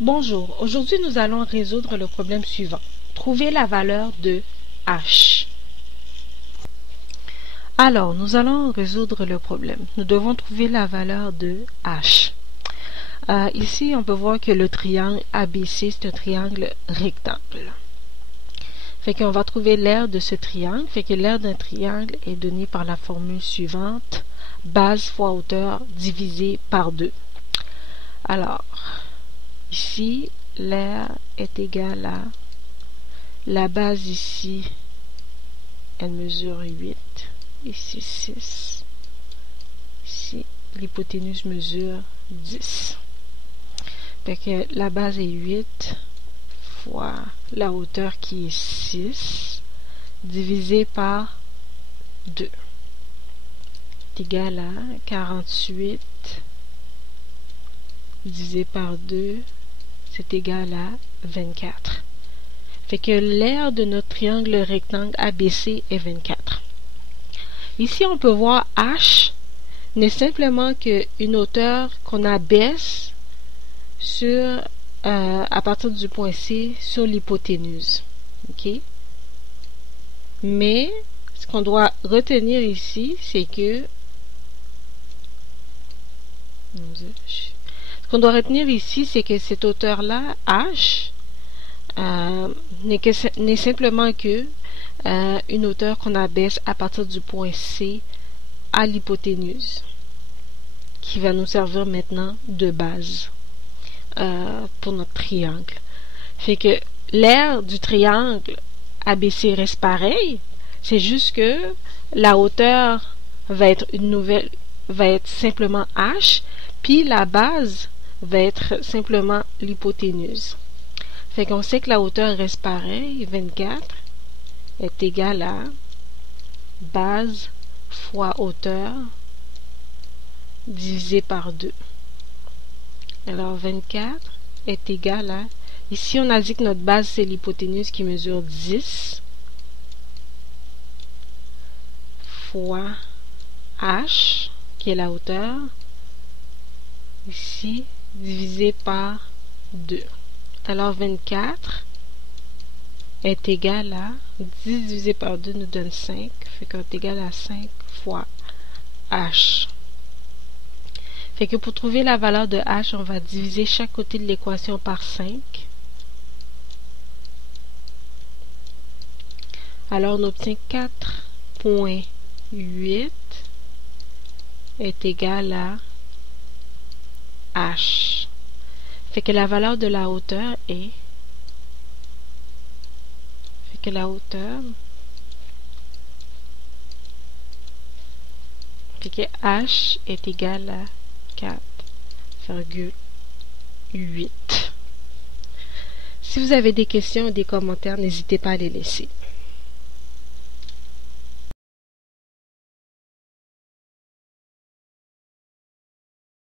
Bonjour, aujourd'hui nous allons résoudre le problème suivant. Trouver la valeur de h. Alors, nous allons résoudre le problème. Nous devons trouver la valeur de h. Ici, on peut voir que le triangle ABC, c'est un triangle rectangle. Fait qu'on va trouver l'aire de ce triangle. Fait que l'aire d'un triangle est donnée par la formule suivante. Base fois hauteur divisé par 2. Alors, ici, l'aire est égale à la base ici, elle mesure 8, ici 6, ici l'hypoténuse mesure 10. Fait que la base est 8 fois la hauteur qui est 6 divisé par 2 est égal à 48 divisé par 2, c'est égal à 24. Fait que l'aire de notre triangle rectangle ABC est 24. Ici, on peut voir H n'est simplement qu'une hauteur qu'on abaisse à partir du point C sur l'hypoténuse. OK? Mais ce qu'on doit retenir ici, c'est que cette hauteur-là, H, n'est simplement que une hauteur qu'on abaisse à partir du point C à l'hypoténuse, qui va nous servir maintenant de base pour notre triangle. Fait que l'aire du triangle ABC reste pareil, c'est juste que la hauteur va être simplement H, puis la base va être simplement l'hypoténuse. Fait qu'on sait que la hauteur reste pareille, 24 est égal à base fois hauteur divisé par 2. Alors 24 est égal à, ici on a dit que notre base c'est l'hypoténuse qui mesure 10 fois h qui est la hauteur, ici divisé par 2. Alors 24 est égal à 10 divisé par 2 nous donne 5, fait qu'on est égal à 5 fois h. Fait que pour trouver la valeur de h, on va diviser chaque côté de l'équation par 5. Alors on obtient 4.8 est égal à h. Fait que la valeur de la hauteur est h est égal à 4,8. Si vous avez des questions ou des commentaires, n'hésitez pas à les laisser.